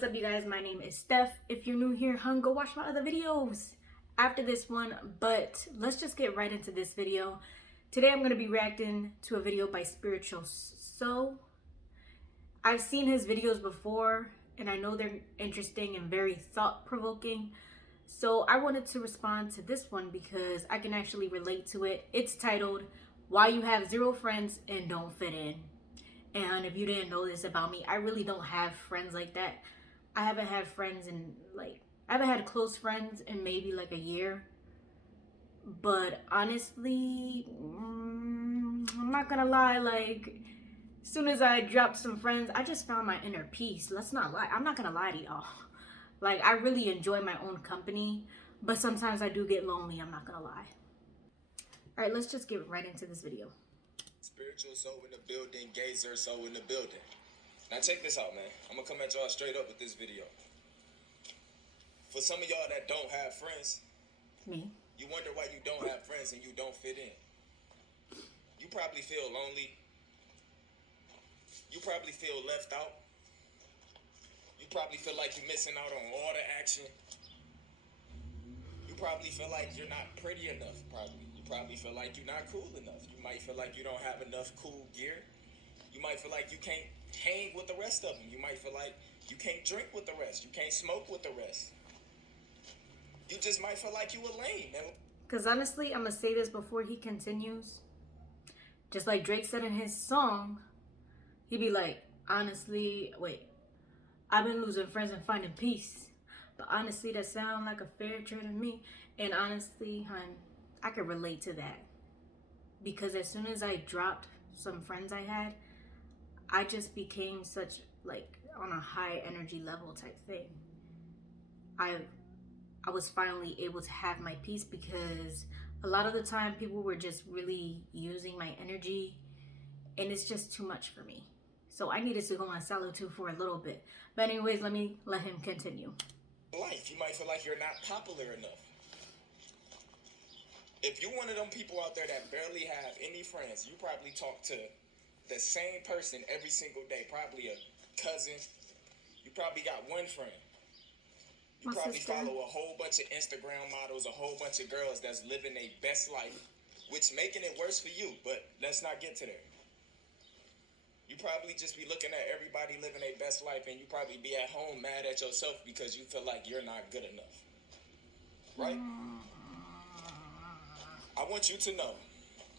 What's up, you guys? My name is Steph. If you're new here, go watch my other videos after this one, but let's just get right into this video. Today I'm going to be reacting to a video by Spiritual So. I've seen his videos before and I know they're interesting and very thought-provoking, so I wanted to respond to this one because I can actually relate to it. It's titled, Why You Have Zero Friends and Don't Fit In. And if you didn't know this about me, I really don't have friends like that. I haven't had friends in I haven't had close friends in maybe like a year. But honestly, I'm not gonna lie, as soon as I dropped some friends, I just found my inner peace. Let's not lie. I'm not gonna lie to y'all. I really enjoy my own company, but sometimes I do get lonely, I'm not gonna lie. Alright, let's just get right into this video. Spiritual soul in the building, gazer soul in the building. Now check this out, man. I'm gonna come at y'all straight up with this video. For some of y'all that don't have friends, me, you wonder why you don't have friends and you don't fit in. You probably feel lonely. You probably feel left out. You probably feel like you're missing out on all the action. You probably feel like you're not pretty enough, probably. You probably feel like you're not cool enough. You might feel like you don't have enough cool gear. You might feel like you can't hang with the rest of them. You might feel like you can't drink with the rest. You can't smoke with the rest. You just might feel like you a lame. Because honestly, I'm going to say this before he continues. Just like Drake said in his song, he'd be like, honestly, wait, I've been losing friends and finding peace. But honestly, that sound like a fair trade to me. And honestly, hun, I could relate to that. Because as soon as I dropped some friends I had, I just became such on a high energy level type thing. I was finally able to have my peace because a lot of the time people were just really using my energy and it's just too much for me. So I needed to go on solitude for a little bit. But anyways, let him continue. Life, you might feel like you're not popular enough. If you're one of them people out there that barely have any friends, you probably talk to the same person every single day, probably a cousin. You probably got one friend. You My probably sister. follow a whole bunch of Instagram models, a whole bunch of girls that's living their best life, which making it worse for you, but let's not get to there. You probably just be looking at everybody living their best life and you probably be at home mad at yourself because you feel like you're not good enough. Right? I want you to know,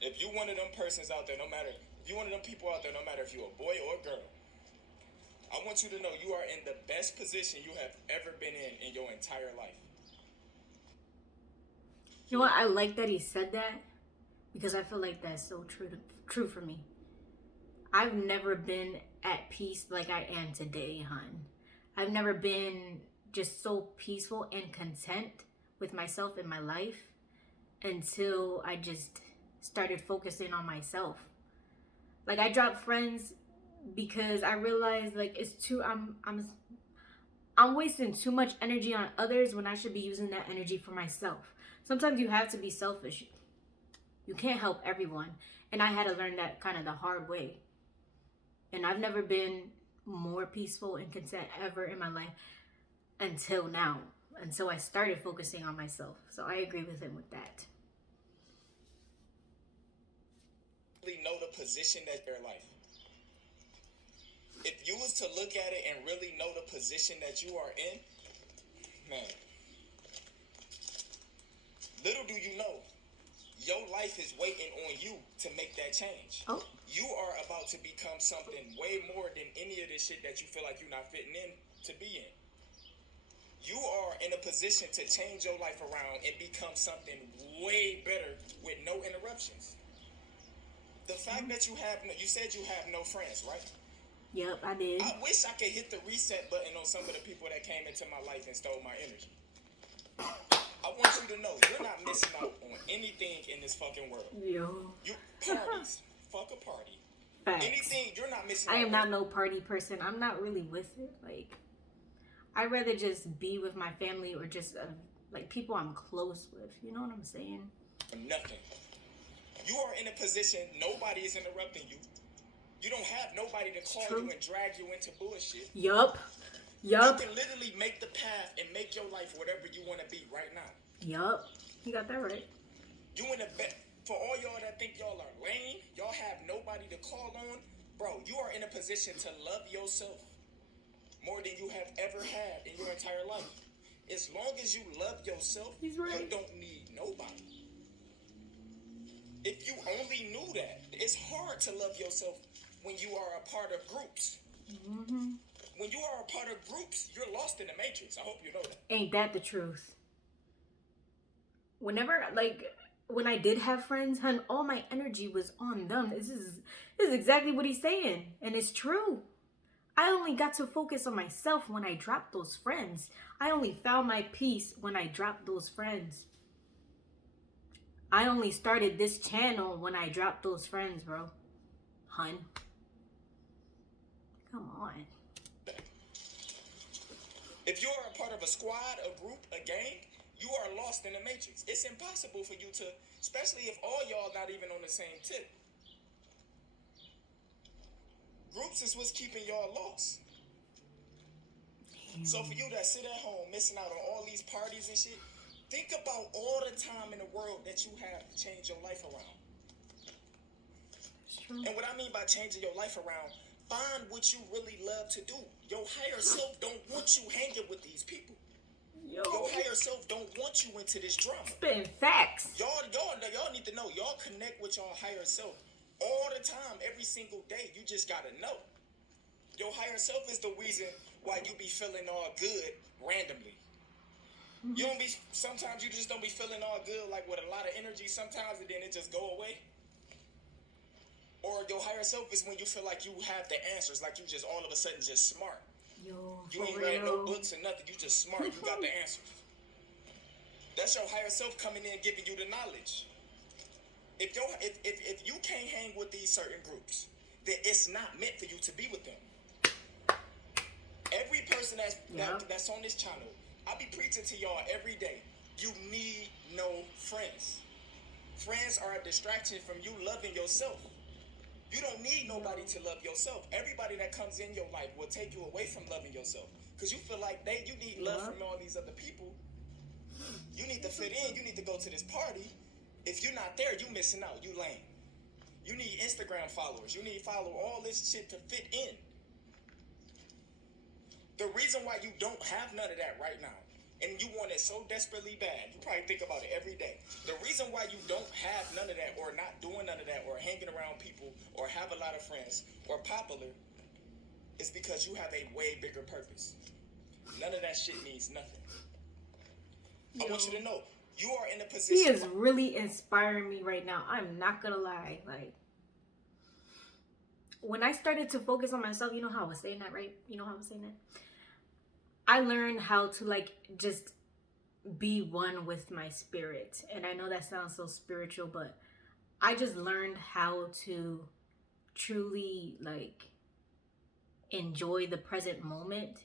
if you one of them persons out there, if you one of them people out there, no matter if you're a boy or a girl, I want you to know you are in the best position you have ever been in your entire life. You know what? I like that he said that because I feel like that's so true for me. I've never been at peace like I am today, hun. I've never been just so peaceful and content with myself in my life until I just started focusing on myself. I dropped friends because I realized it's too I'm wasting too much energy on others when I should be using that energy for myself. Sometimes you have to be selfish. You can't help everyone, and I had to learn that kind of the hard way. And I've never been more peaceful and content ever in my life until now, until I started focusing on myself. So I agree with him with that. Really know the position that your life. If you was to look at it and really know the position that you are in, man, little do you know, your life is waiting on you to make that change. Oh. You are about to become something way more than any of this shit that you feel like you're not fitting in to be in. You are in a position to change your life around and become something way better with no interruptions. The fact that you said you have no friends, right? Yep, I did. I wish I could hit the reset button on some of the people that came into my life and stole my energy. I want you to know, you're not missing out on anything in this fucking world. Yo. You parties. Fuck a party. Facts. Anything, you're not missing out. I am not no party person. I'm not really with it. I'd rather just be with my family or just people I'm close with. You know what I'm saying? Nothing. You are in a position, nobody is interrupting you. You don't have nobody to call you and drag you into bullshit. Yup. You Yup. can literally make the path and make your life whatever you want to be right now. Yup. You got that right. You in the bed. For all y'all that think y'all are lame, y'all have nobody to call on, bro, you are in a position to love yourself more than you have ever had in your entire life. As long as you love yourself, He's right. you don't need nobody. If you only knew that, it's hard to love yourself when you are a part of groups. Mm-hmm. When you are a part of groups, you're lost in the matrix. I hope you know that. Ain't that the truth? Whenever, when I did have friends, hun, all my energy was on them. This is exactly what he's saying. And it's true. I only got to focus on myself when I dropped those friends. I only found my peace when I dropped those friends. I only started this channel when I dropped those friends, bro. Hun. Come on. If you are a part of a squad, a group, a gang, you are lost in the matrix. It's impossible for you to, especially if all y'all not even on the same tip. Groups is what's keeping y'all lost. Damn. So for you that sit at home missing out on all these parties and shit, think about all the time in the world that you have to change your life around. It's true. And what I mean by changing your life around, find what you really love to do. Your higher self don't want you hanging with these people. Yo. Your higher self don't want you into this drama. Spitting facts. Y'all need to know. Y'all connect with y'all higher self all the time, every single day. You just gotta know. Your higher self is the reason why you be feeling all good randomly. You don't be. Sometimes you just don't be feeling all good, like with a lot of energy. Sometimes, and then it just go away. Or your higher self is when you feel like you have the answers, like you just all of a sudden just smart. Yo, You ain't for read no real. books or nothing. You just smart. You got the answers. That's your higher self coming in giving you the knowledge. If you can't hang with these certain groups, then it's not meant for you to be with them. Every person that's on this channel, I be preaching to y'all every day. You need no friends. Friends are a distraction from you loving yourself. You don't need nobody to love yourself. Everybody that comes in your life will take you away from loving yourself. Because you feel like you need love from all these other people. You need to fit in. You need to go to this party. If you're not there, you missing out. You lame. You need Instagram followers. You need to follow all this shit to fit in. The reason why you don't have none of that right now, and you want it so desperately bad, you probably think about it every day. The reason why you don't have none of that, or not doing none of that, or hanging around people, or have a lot of friends, or popular, is because you have a way bigger purpose. None of that shit means nothing. I want you to know, you are in a position. He is really inspiring me right now. I'm not gonna lie. Like, when I started to focus on myself, you know how I was saying that, right? You know how I was saying that? I learned how to just be one with my spirit. And I know that sounds so spiritual, but I just learned how to truly enjoy the present moment.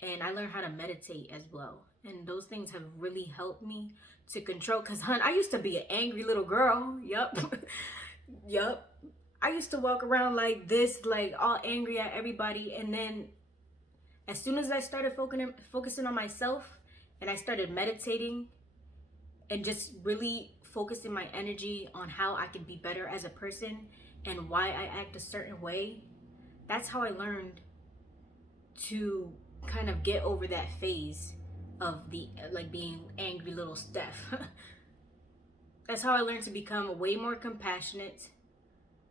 And I learned how to meditate as well. And those things have really helped me to control. Because, hun, I used to be an angry little girl. Yup. Yup. I used to walk around like this, all angry at everybody. And then as soon as I started focusing on myself, and I started meditating and just really focusing my energy on how I can be better as a person and why I act a certain way, that's how I learned to kind of get over that phase of the being angry little Steph. That's how I learned to become way more compassionate.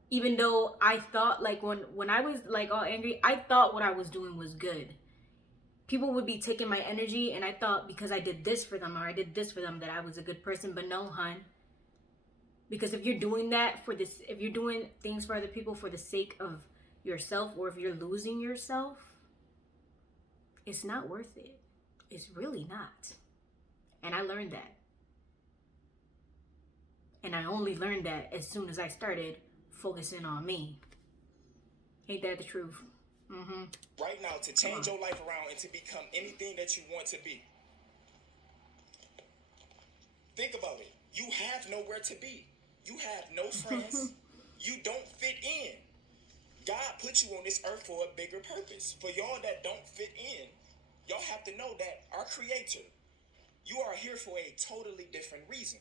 Even though I thought when I was all angry, I thought what I was doing was good. People would be taking my energy, and I thought because I did this for them or I did this for them that I was a good person. But no, hun. Because if you're doing that if you're doing things for other people for the sake of yourself, or if you're losing yourself, it's not worth it. It's really not. And I learned that. And I only learned that as soon as I started focusing on me. Ain't that the truth? Mm-hmm. Right now, to change your life around and to become anything that you want to be. Think about it. You have nowhere to be. You have no friends. You don't fit in. God put you on this earth for a bigger purpose. For y'all that don't fit in, have to know that our creator, you are here for a totally different reason.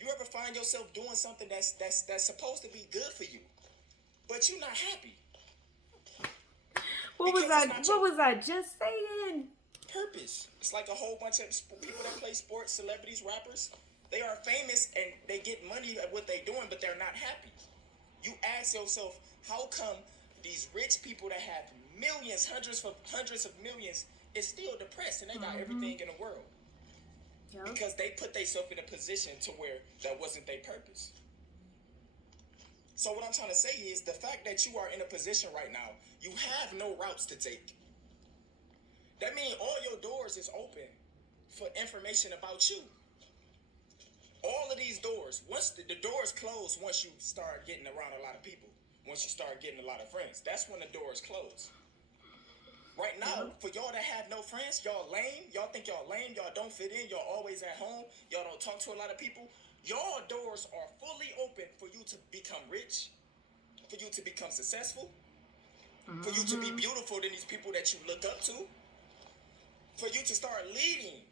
You ever find yourself doing something that's supposed to be good for you, but you're not happy? What was I just saying? Purpose. It's like a whole bunch of people that play sports, celebrities, rappers. They are famous and they get money at what they're doing, but they're not happy. You ask yourself, how come these rich people that have millions, hundreds of millions, is still depressed and they got everything in the world? Yep. Because they put themselves in a position to where that wasn't their purpose. So what I'm trying to say is the fact that you are in a position right now, you have no routes to take. That means all your doors is open for information about you. All of these doors, once the doors close, once you start getting around a lot of people, once you start getting a lot of friends, that's when the doors close. Right now, for y'all that have no friends, y'all lame, y'all think y'all lame, y'all don't fit in, y'all always at home, y'all don't talk to a lot of people, y'all doors are fully open for you to become rich, for you to become successful, for you to be beautiful than these people that you look up to, for you to start leading,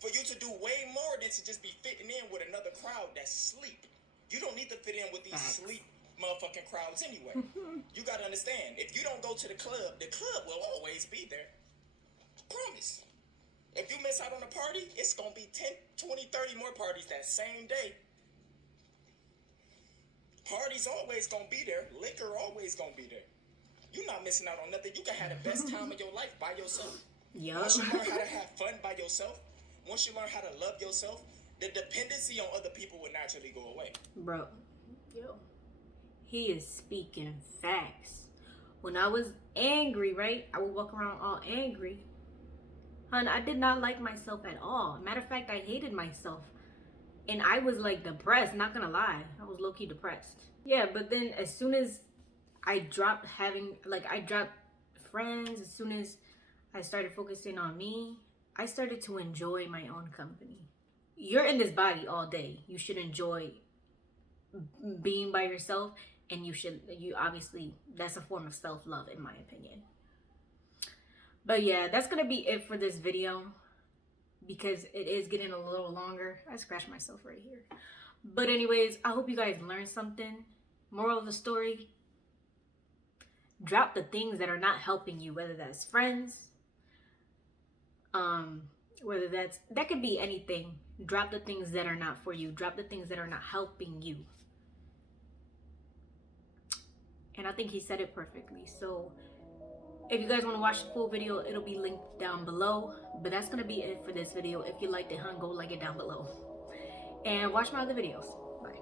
for you to do way more than to just be fitting in with another crowd that's sleep. You don't need to fit in with these sleep motherfucking crowds anyway. You gotta understand, if you don't go to the club will always be there. Promise. If you miss out on a party, it's gonna be 10, 20, 30 more parties that same day. Parties always gonna be there. Liquor always gonna be there. You're not missing out on nothing. You can have the best time of your life by yourself. Yep. Once you learn how to have fun by yourself, once you learn how to love yourself, the dependency on other people will naturally go away. Bro, yo, he is speaking facts. When I was angry, right, I would walk around all angry. Hun, I did not like myself at all. Matter of fact, I hated myself. And I was like depressed, not gonna lie. I was low-key depressed. Yeah, but then as soon as I dropped friends, as soon as I started focusing on me, I started to enjoy my own company. You're in this body all day. You should enjoy being by yourself, and you obviously, that's a form of self-love in my opinion. But yeah, that's gonna be it for this video because it is getting a little longer. I scratched myself right here. But anyways, I hope you guys learned something. Moral of the story, drop the things that are not helping you, whether that's friends, whether that could be anything. Drop the things that are not for you. Drop the things that are not helping you. And I think he said it perfectly. So if you guys want to watch the full video, it'll be linked down below. But that's going to be it for this video. If you liked it, go like it down below. And watch my other videos. Bye.